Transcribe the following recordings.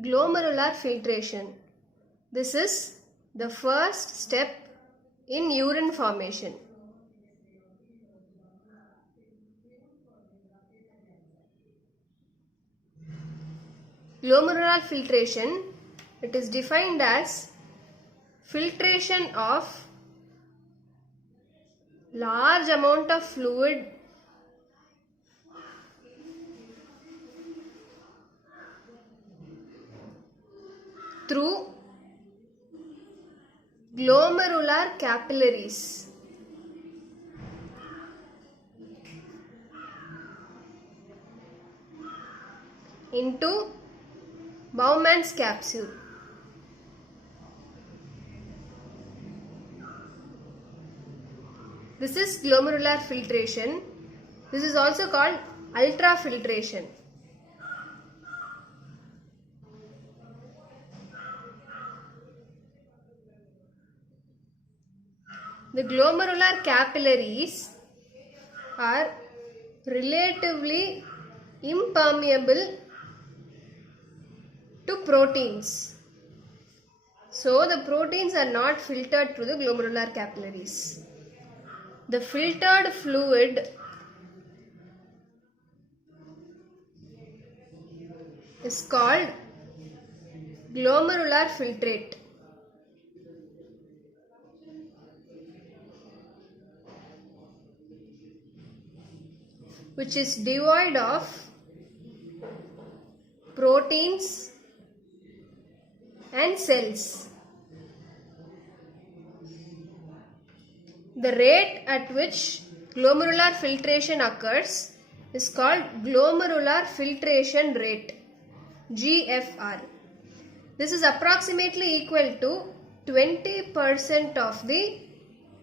Glomerular filtration. This is the first step in urine formation. Glomerular filtration, it is defined as filtration of large amount of fluid through glomerular capillaries into Bowman's capsule. This is glomerular filtration. This is also called ultrafiltration. The glomerular capillaries are relatively impermeable to proteins. So the proteins are not filtered through the glomerular capillaries. The filtered fluid is called glomerular filtrate. Which is devoid of proteins and cells. The rate at which glomerular filtration occurs is called glomerular filtration rate, GFR. This is approximately equal to 20% of the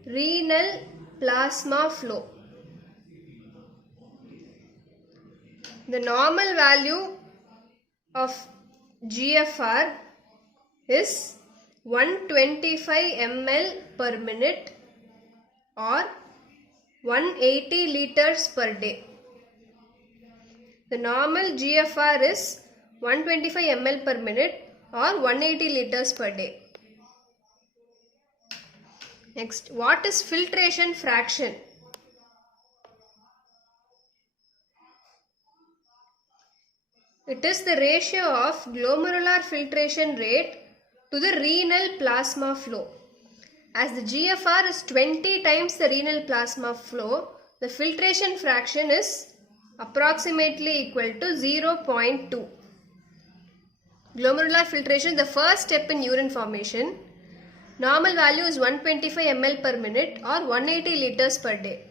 renal plasma flow. The normal value of GFR is 125 ml per minute or 180 liters per day. The normal GFR is 125 ml per minute or 180 liters per day. Next, what is filtration fraction? It is the ratio of glomerular filtration rate to the renal plasma flow. As the GFR is 20 times the renal plasma flow, the filtration fraction is approximately equal to 0.2. Glomerular filtration, the first step in urine formation. Normal value is 125 ml per minute or 180 liters per day.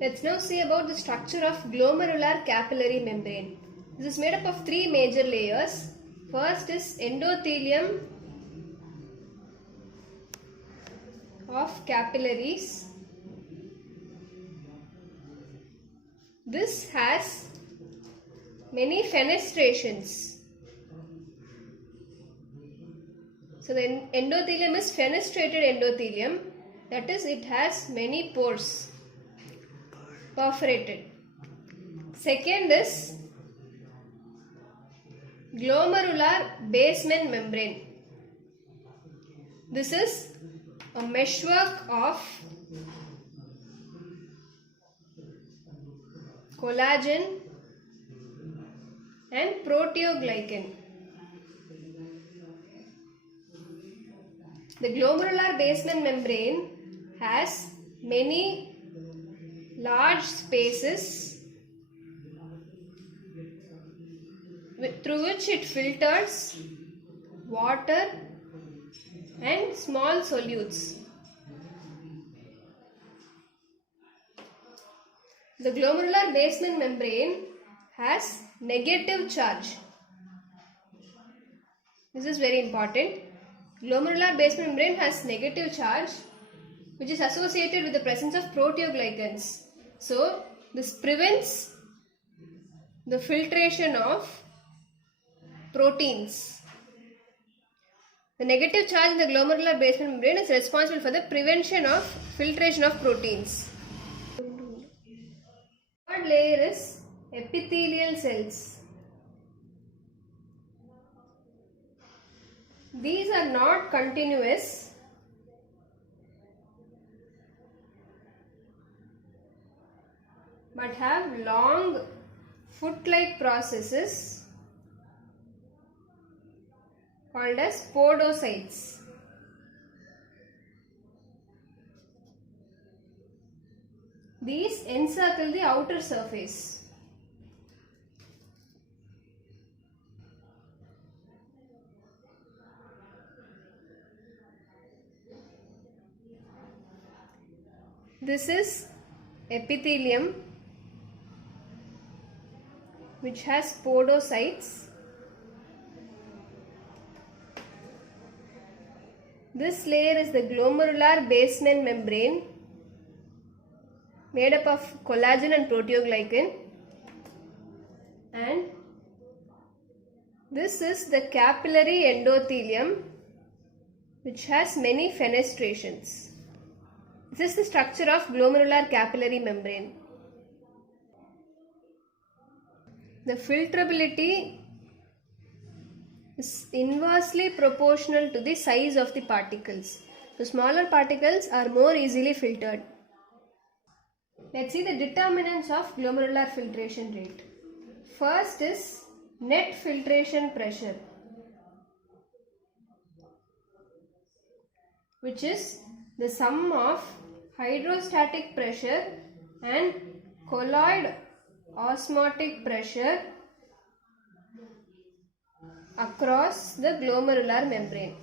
Let's now see about the structure of glomerular capillary membrane. This is made up of three major layers. First is endothelium of capillaries. This has many fenestrations. So the endothelium is fenestrated endothelium, that is, it has many pores, perforated. Second is glomerular basement membrane. This is a meshwork of collagen and proteoglycan. The glomerular basement membrane has many large spaces through which it filters water and small solutes. The glomerular basement membrane has negative charge. This is very important. Glomerular basement membrane has negative charge which is associated with the presence of proteoglycans. So this prevents the filtration of proteins. The negative charge in the glomerular basement membrane is responsible for the prevention of filtration of proteins. Third layer is epithelial cells. These are not continuous, but have long foot-like processes called as podocytes. These encircle the outer surface. This is epithelium, which has podocytes. This layer is the glomerular basement membrane, made up of collagen and proteoglycan, and this is the capillary endothelium, which has many fenestrations. This is the structure of glomerular capillary membrane. The filtrability is inversely proportional to the size of the particles. So smaller particles are more easily filtered. Let's see the determinants of glomerular filtration rate. First is net filtration pressure, which is the sum of hydrostatic pressure and colloid osmotic pressure across the glomerular membrane.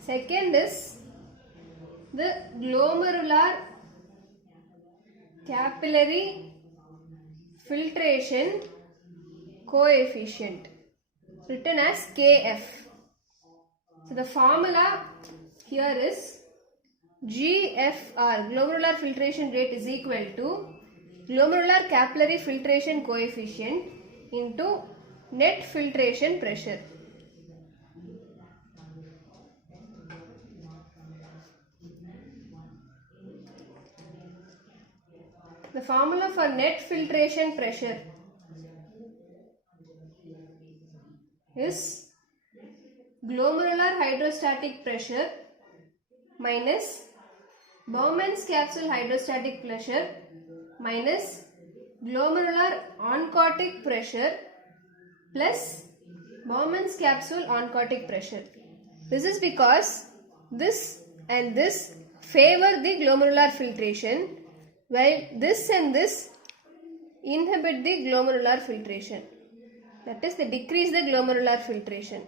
Second is the glomerular capillary filtration coefficient, written as Kf. So the formula here is GFR, glomerular filtration rate, is equal to glomerular capillary filtration coefficient into net filtration pressure. The formula for net filtration pressure is glomerular hydrostatic pressure minus Bowman's capsule hydrostatic pressure minus glomerular oncotic pressure plus Bowman's capsule oncotic pressure. This is because this and this favor the glomerular filtration, while this and this inhibit the glomerular filtration. That is, they decrease the glomerular filtration.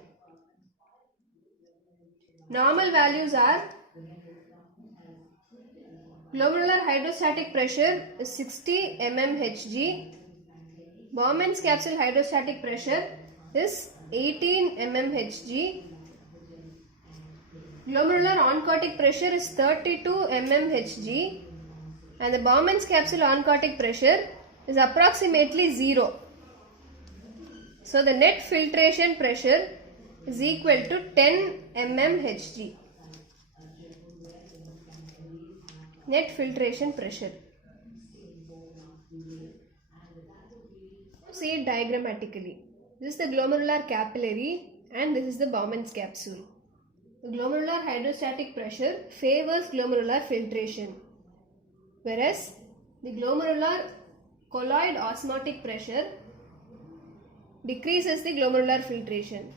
Normal values are glomerular hydrostatic pressure is 60 mmHg. Bowman's capsule hydrostatic pressure is 18 mmHg. Glomerular oncotic pressure is 32 mmHg. And the Bowman's capsule oncotic pressure is approximately 0. So the net filtration pressure is equal to 10 mmHg. Net filtration pressure. See it diagrammatically. This is the glomerular capillary and this is the Bowman's capsule. The glomerular hydrostatic pressure favors glomerular filtration, whereas the glomerular colloid osmotic pressure decreases the glomerular filtration,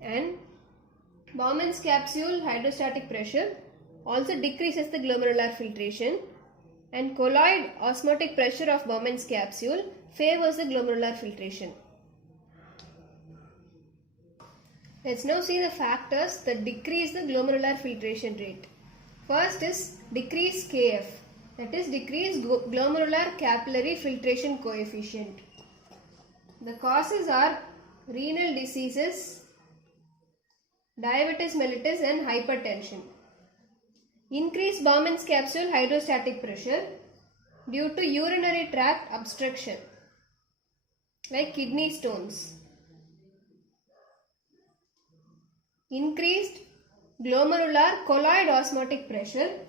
and Bowman's capsule hydrostatic pressure also decreases the glomerular filtration, and colloid osmotic pressure of Bowman's capsule favors the glomerular filtration. Let's now see the factors that decrease the glomerular filtration rate. First is decrease Kf, that is decrease glomerular capillary filtration coefficient. The causes are renal diseases, diabetes mellitus and hypertension. Increase Bowman's capsule hydrostatic pressure due to urinary tract obstruction like kidney stones. Increased glomerular colloid osmotic pressure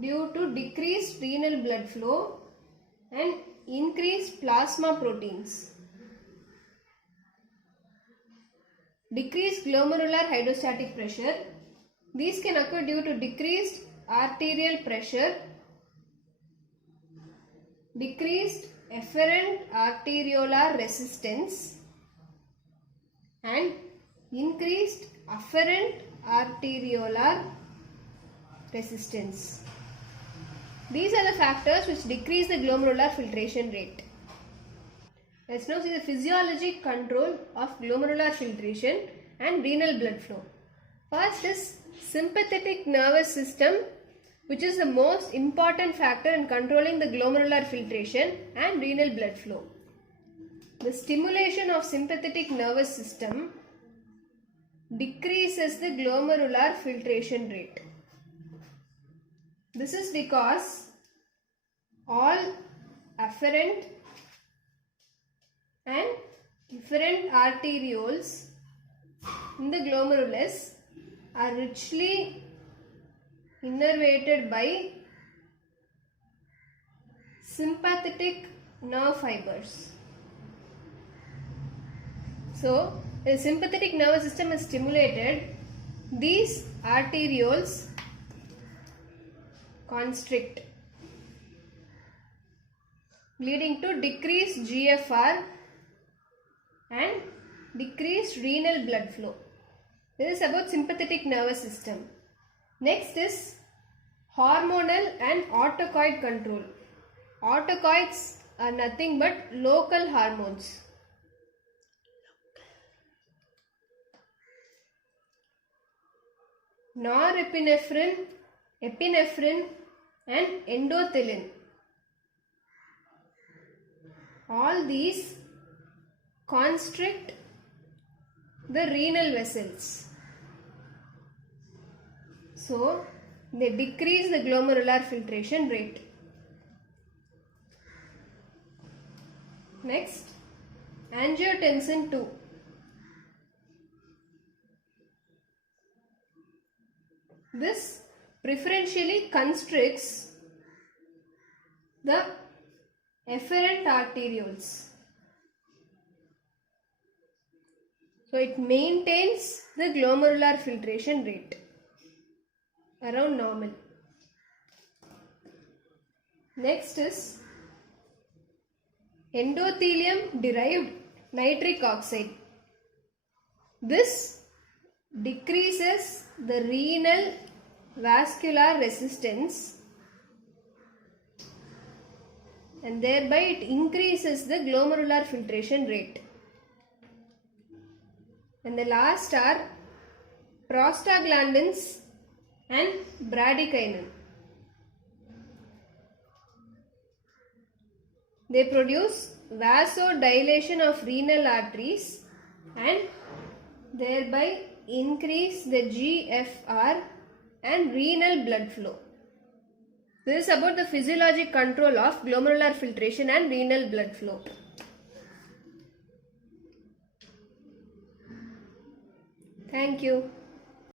due to decreased renal blood flow and increased plasma proteins. decreased glomerular hydrostatic pressure. These can occur due to decreased arterial pressure, decreased efferent arteriolar resistance, and increased afferent arteriolar resistance. These are the factors which decrease the glomerular filtration rate. Let's now see the physiologic control of glomerular filtration and renal blood flow. First is sympathetic nervous system, which is the most important factor in controlling the glomerular filtration and renal blood flow. The stimulation of sympathetic nervous system decreases the glomerular filtration rate. This is because all afferent and efferent arterioles in the glomerulus are richly innervated by sympathetic nerve fibers. So, the sympathetic nervous system is stimulated, these arterioles constrict, leading to decreased GFR and decreased renal blood flow. This is about sympathetic nervous system. Next is hormonal and autocoid control. Autocoids are nothing but local hormones. Norepinephrine, epinephrine and endothelin. All these constrict the renal vessels. So, they decrease the glomerular filtration rate. Next, angiotensin II. This preferentially constricts the efferent arterioles. So, it maintains the glomerular filtration rate around normal. Next is endothelium derived nitric oxide. This decreases the renal vascular resistance and thereby it increases the glomerular filtration rate. And the last are prostaglandins and bradykinin. They produce vasodilation of renal arteries and thereby increase the GFR and renal blood flow. This is about the physiologic control of glomerular filtration and renal blood flow. Thank you.